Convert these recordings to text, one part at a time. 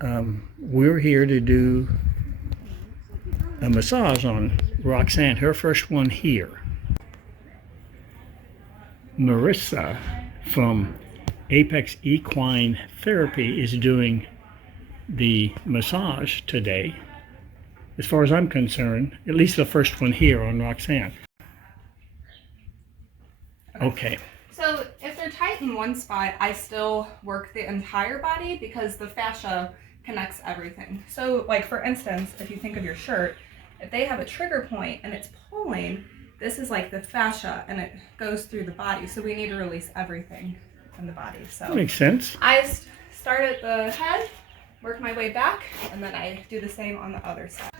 We're here to do a massage on Roxanne, her first one here. Marissa from Apex Equine Therapy is doing the massage today. As far as I'm concerned, at least the first one here on Roxanne. Okay. So if they're tight in one spot, I still work the entire body because the fascia connects everything. So like for instance, if you think of your shirt, if they have a trigger point and it's pulling, this is like the fascia and it goes through the body. So we need to release everything in the body. So That makes sense. I start at the head, work my way back, and then I do the same on the other side.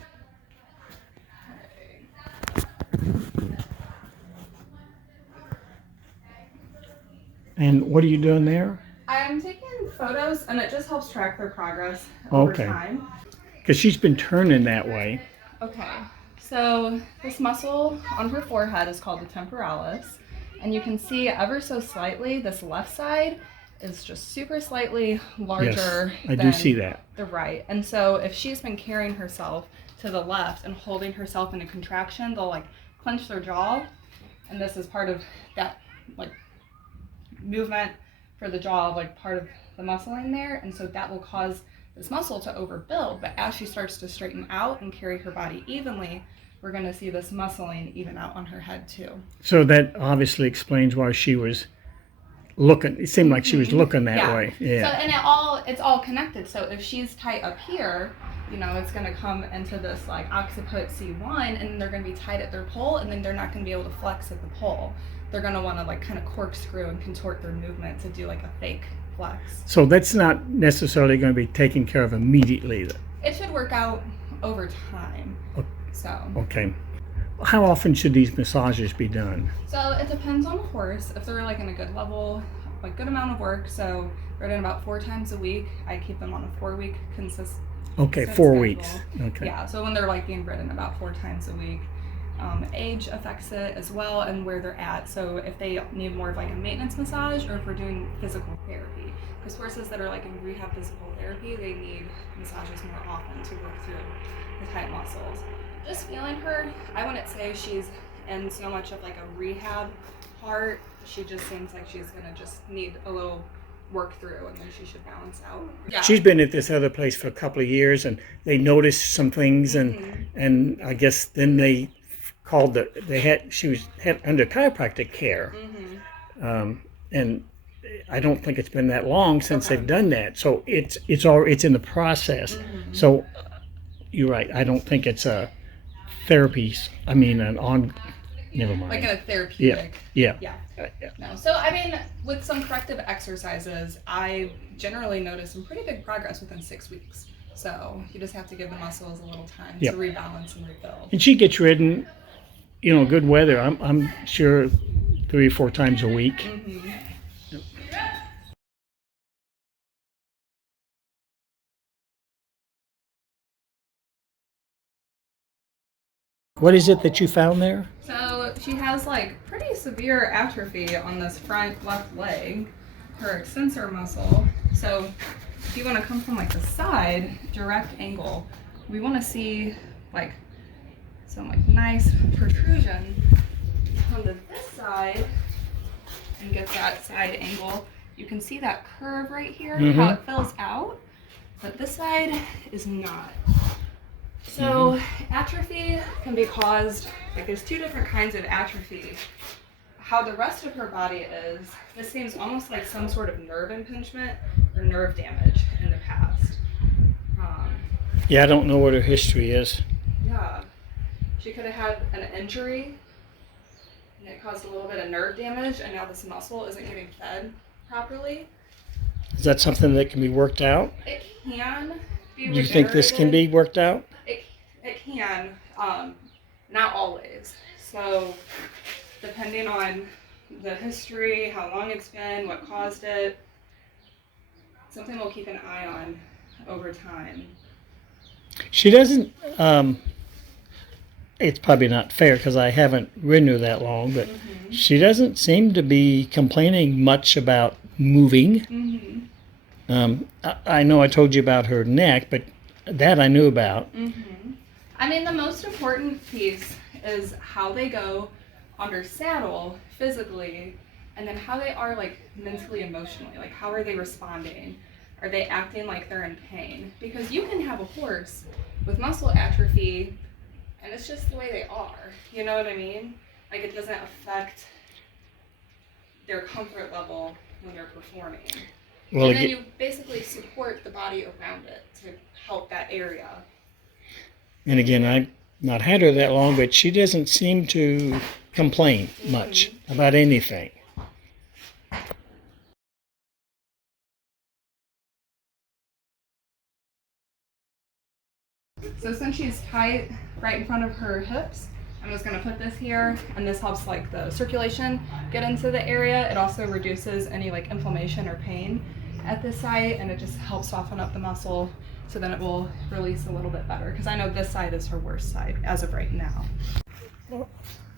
And what are you doing there? I'm taking photos and it just helps track their progress over Okay. time. Because she's been turning that way. Okay, so this muscle on her forehead is called the temporalis, and you can see ever so slightly this left side is just super slightly larger I than do see that. the right. And so if she's been carrying herself to the left and holding herself in a contraction, they'll like clench their jaw, and this is part of that like movement for the jaw, like part of the muscling there, and so that will cause this muscle to overbuild. But as she starts to straighten out and carry her body evenly, we're going to see this muscling even out on her head too. So that obviously explains why she was looking. It seemed like she was looking that way. Yeah. So and it's all connected. So if she's tight up here, you know, it's going to come into this like occiput C1, and they're going to be tight at their pole, and then they're not going to be able to flex at the pole. They're going to want to like kind of corkscrew and contort their movement to do like a fake flex. So that's not necessarily going to be taken care of immediately. It should work out over time. Okay. So Okay. How often should these massages be done? So it depends on the horse. If they're like in a good level, like good amount of work, so they're doing about 4 times a week. I keep them on a 4-week consistent. Okay, 4 schedule. weeks. Okay. Yeah, so when they're like being ridden about 4 times a week. Age affects it as well, and where they're at. So if they need more of like a maintenance massage, or if we're doing physical therapy, because horses that are like in rehab physical therapy, they need massages more often to work through the tight muscles. Just feeling her, I wouldn't say she's in so much of like a rehab part. She just seems like she's gonna just need a little work through, and then she should balance out. Yeah. She's been at this other place for a couple of years, and they noticed some things, and I guess then they called she was under chiropractic care, and I don't think it's been that long since they've done that. So it's in the process. So you're right. I don't think it's a therapy. I mean, never mind. Like in a therapeutic. Yeah. No. So I mean, with some corrective exercises, I generally notice some pretty big progress within 6 weeks. So you just have to give the muscles a little time to rebalance and rebuild. And she gets ridden, good weather. I'm sure 3 or 4 times a week. What is it that you found there? So she has like pretty severe atrophy on this front left leg, her extensor muscle. So if you want to come from like the side, direct angle, we want to see like some like nice protrusion. Come to this side and get that side angle. You can see that curve right here, how it fills out, but this side is not. So atrophy can be caused, like there's 2 different kinds of atrophy. How the rest of her body is, this seems almost like some sort of nerve impingement or nerve damage in the past. Yeah, I don't know what her history is. Yeah, she could have had an injury and it caused a little bit of nerve damage, and now this muscle isn't getting fed properly. Is that something that can be worked out? It can be. Do you think this can be worked out? It can, not always. So depending on the history, how long it's been, what caused it, something we'll keep an eye on over time. She doesn't, it's probably not fair because I haven't ridden her that long, but she doesn't seem to be complaining much about moving. I know I told you about her neck, but that I knew about. I mean, the most important piece is how they go under saddle physically, and then how they are like mentally, emotionally. Like, how are they responding? Are they acting like they're in pain? Because you can have a horse with muscle atrophy, and it's just the way they are. You know what I mean? Like, it doesn't affect their comfort level when they're performing. Well, And then you basically support the body around it to help that area. and again, I've not had her that long, but she doesn't seem to complain much about anything. So since she's tight right in front of her hips, I'm just going to put this here, and this helps like the circulation get into the area. It also reduces any like inflammation or pain at this site, and it just helps soften up the muscle, so then it will release a little bit better, because I know this side is her worst side as of right now.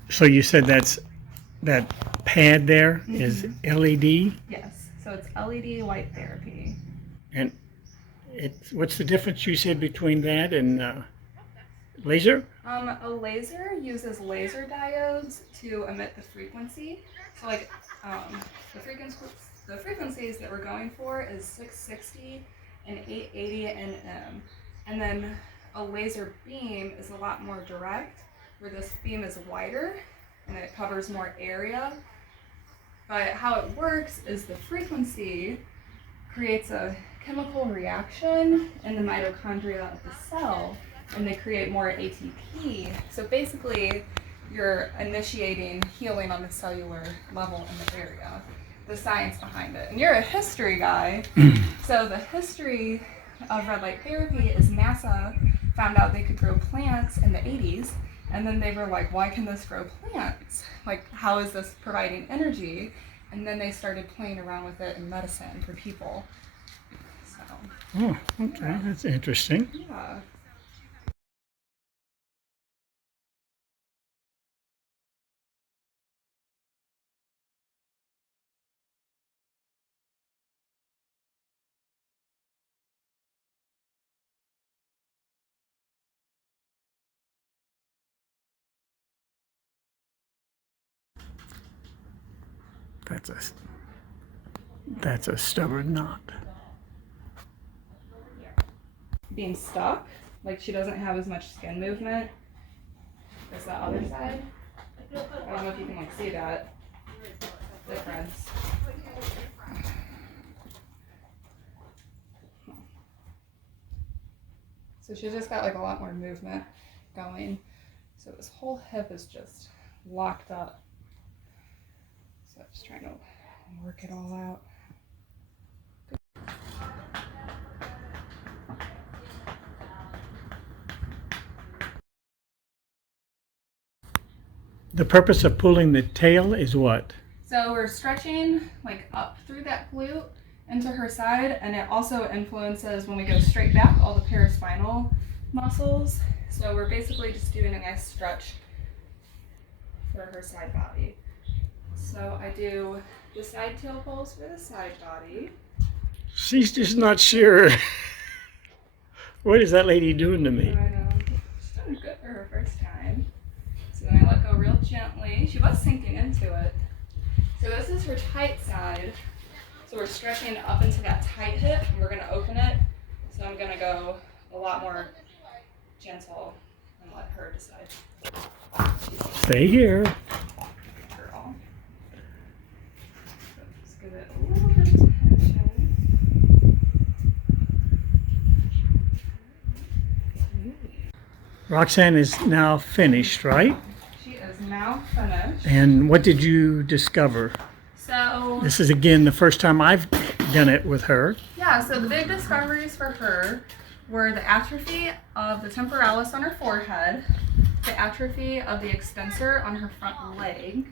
So you said that pad there is LED, Yes, so it's LED light therapy. and what's the difference you said between that and laser? A laser uses laser diodes to emit the frequency. So like the frequencies that we're going for is 660 and 880 nm. And then a laser beam is a lot more direct, where this beam is wider and it covers more area. But how it works is the frequency creates a chemical reaction in the mitochondria of the cell, and they create more ATP. So basically, you're initiating healing on the cellular level in the area, the science behind it. And you're a history guy, so the history of red light therapy is NASA found out they could grow plants in the 80s, and then they were like, why can this grow plants? Like, how is this providing energy? And then they started playing around with it in medicine for people. So, Oh, okay, that's interesting. yeah. That's a stubborn knot. Being stuck, like she doesn't have as much skin movement as the other side. I don't know if you can like see that difference. So she's just got like a lot more movement going. So this whole hip is just locked up. So I'm just trying to work it all out. The purpose of pulling the tail is what? So we're stretching like up through that glute into her side, and it also influences when we go straight back all the paraspinal muscles. So we're basically just doing a nice stretch for her side body. So I do the side tail pulls for the side body. She's just not sure. What is that lady doing to me? I know. She's doing good for her first time. So then I let go real gently. She was sinking into it. So this is her tight side. So we're stretching up into that tight hip, and we're going to open it. So I'm going to go a lot more gentle and let her decide. Stay here. Girl. So just give it a little bit of tension. Roxanne is now finished, right? She is now finished. And what did you discover? So This is again the first time I've done it with her. yeah, so the big discoveries for her were the atrophy of the temporalis on her forehead, the atrophy of the extensor on her front leg,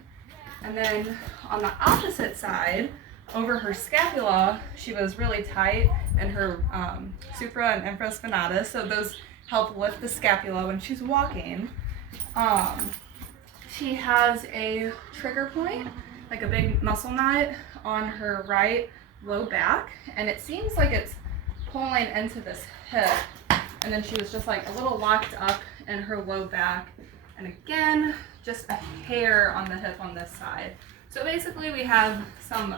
and then on the opposite side, over her scapula, she was really tight, and her supra and infraspinatus, so those help lift the scapula when she's walking. She has a trigger point, like a big muscle knot on her right low back, and it seems like it's pulling into this hip, and then she was just like a little locked up in her low back, and again, just a hair on the hip on this side. So basically we have some,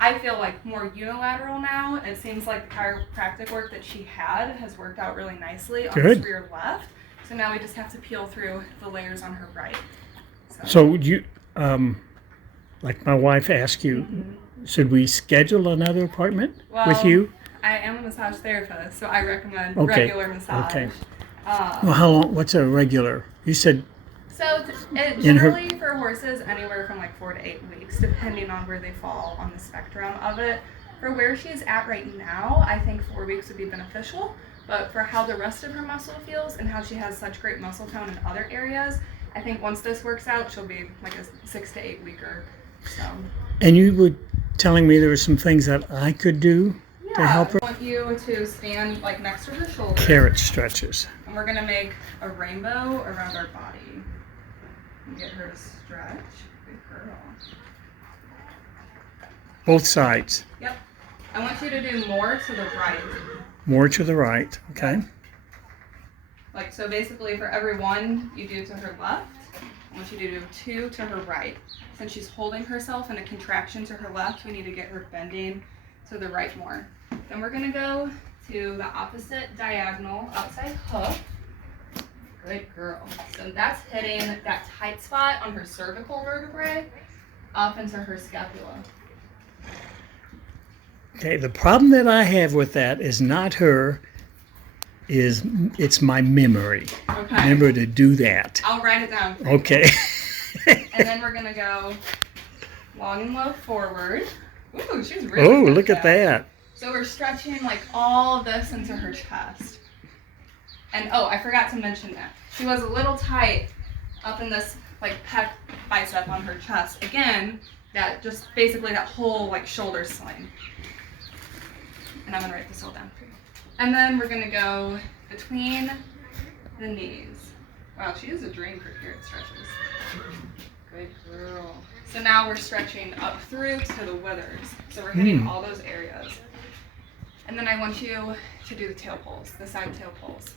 I feel like, more unilateral now. It seems like the chiropractic work that she had has worked out really nicely on Good. this rear left. So now we just have to peel through the layers on her right. So you, like my wife asked you, should we schedule another appointment with you? I am a massage therapist, so I recommend Okay. regular massage. Okay. Well, how long? What's a regular? You said So it In her- generally for horses anywhere from like 4 to 8 weeks, depending on where they fall on the spectrum of it. For where she's at right now, I think 4 weeks would be beneficial. But for how the rest of her muscle feels and how she has such great muscle tone in other areas, I think once this works out, she'll be like a 6 to 8 weeker. So. and you were telling me there were some things that I could do to help her. I want you to stand like next to her shoulder. Carrot stretches. And we're gonna make a rainbow around our body. And get her to stretch. Good girl. Both sides. Yep. I want you to do more to the right. More to the right. Okay. Like, so basically for every one you do to her left, I want you to do 2 to her right. Since she's holding herself in a contraction to her left, we need to get her bending to the right more. Then we're gonna go to the opposite diagonal outside hook. Good girl. So that's hitting that tight spot on her cervical vertebrae up into her scapula. Okay. The problem that I have with that is not her. It's my memory. Okay. Remember to do that. I'll write it down for you. Okay. And then we're gonna go long and low forward. Ooh, she's really Oh, good look at that. So we're stretching like all of this into her chest. And oh, I forgot to mention that. She was a little tight up in this like pec bicep on her chest. Again, that just basically that whole like shoulder sling. And I'm gonna write this all down for you. And then we're gonna go between the knees. Wow, she is a dream for carrot stretches. Good girl. So now we're stretching up through to the withers. So we're hitting all those areas. And then I want you to do the tail pulls, the side tail pulls.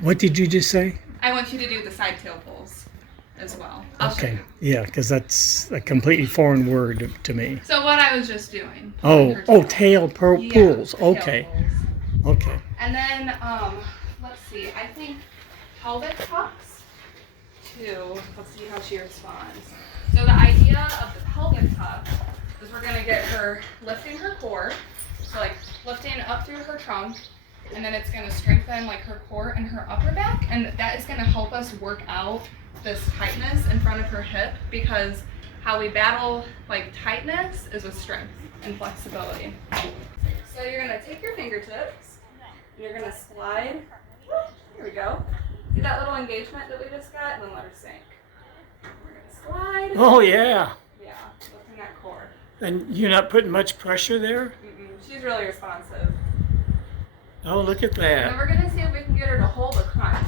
What did you just say? I want you to do the side tail pulls as well. I'll show Okay. you. Yeah, because that's a completely foreign word to me. So what I was just doing. Oh, her tail Yeah, pulls. tail Okay. pulls. Okay. And then, let's see, I think pelvic tucks too. Let's see how she responds. So the idea of the pelvic tuck is we're gonna get her lifting her core, so like lifting up through her trunk, and then it's gonna strengthen like her core and her upper back, and that is gonna help us work out this tightness in front of her hip, because how we battle like tightness is with strength and flexibility. So you're gonna take your fingertips, and you're gonna slide, here we go. See that little engagement that we just got, and then let her sink. We're gonna slide. Oh, yeah. Yeah, lifting that core. And you're not putting much pressure there? She's really responsive. Oh, look at And then that. we're gonna see if we can get her to hold a crunch.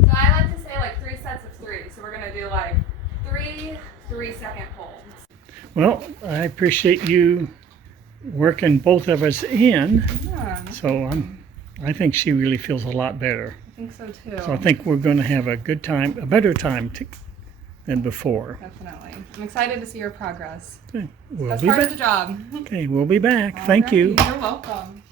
So I like to say like 3 sets of 3. So we're gonna do like 3 3-second holds. Well, I appreciate you working both of us in. Yeah, So I think she really feels a lot better. I think so too. So I think we're going to have a good time, a better time than before. Definitely. I'm excited to see your progress. Okay, we'll That's be part of back. the job. Okay, we'll be back. Thank you. Alrighty, You're welcome.